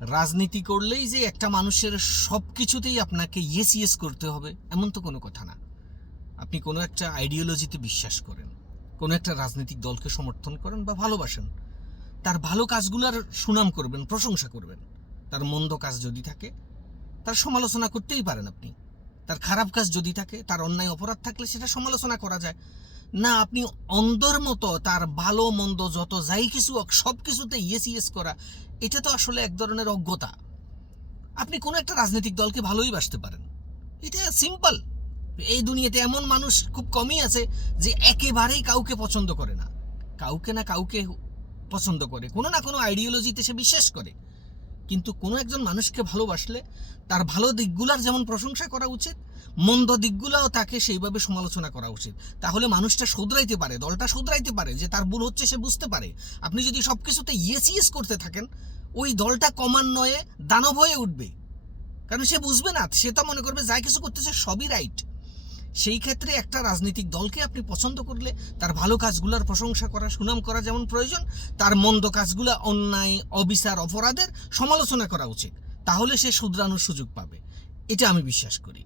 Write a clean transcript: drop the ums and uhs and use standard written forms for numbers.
রাজনীতি করলেই যে একটা মানুষের সব কিছুতেই আপনাকে ইয়েস ইয়েস করতে হবে এমন তো কোনো কথা না। আপনি কোনো একটা আইডিওলজিতে বিশ্বাস করেন, কোনো একটা রাজনৈতিক দলকে সমর্থন করেন বা ভালোবাসেন, তার ভালো কাজগুলোর সুনাম করবেন, প্রশংসা করবেন। তার মন্দ কাজ যদি থাকে তার সমালোচনা করতেই পারেন আপনি। তার খারাপ কাজ যদি থাকে, তার অন্যায় অপরাধ থাকলে সেটা সমালোচনা করা যায় না। আপনি অন্ধের মতো তার ভালো মন্দ যত যাই কিছু হোক সব কিছুতে ইয়েস ইয়েস করা, এটা তো আসলে এক ধরনের অজ্ঞতা। আপনি কোনো একটা রাজনৈতিক দলকে ভালোই বাসতে পারেন, এটা সিম্পল। এই দুনিয়াতে এমন মানুষ খুব কমই আছে যে একেবারেই কাউকে পছন্দ করে না। কাউকে না কাউকে পছন্দ করে, কোনো না কোনো আইডিওলজিতে সে বিশ্বাস করে। কিন্তু কোনো একজন মানুষকে ভালোবাসলে তার ভালো দিকগুলার যেমন প্রশংসা করা উচিত, মন্দ দিকগুলাও তাকে সেইভাবে সমালোচনা করা উচিত। তাহলে মানুষটা শুধরাইতে পারে, দলটা শুধরাইতে পারে যে তার ভুল হচ্ছে, সে বুঝতে পারে। আপনি যদি সব কিছুতে ইয়েস ইয়েস করতে থাকেন, ওই দলটা ক্রমান্বয়ে দানব হয়ে উঠবে। কারণ সে বুঝবে না, সে তো মনে করবে যা কিছু করতেছে সবই রাইট। সেই ক্ষেত্রে একটা রাজনৈতিক দলকে আপনি পছন্দ করলে তার ভালো কাজগুলোর প্রশংসা করা, সুনাম করা যেমন প্রয়োজন, তার মন্দ কাজগুলো, অন্যায়, অবিচার, অপরাধের সমালোচনা করা উচিত। তাহলে সে শুধরানোর সুযোগ পাবে, এটা আমি বিশ্বাস করি।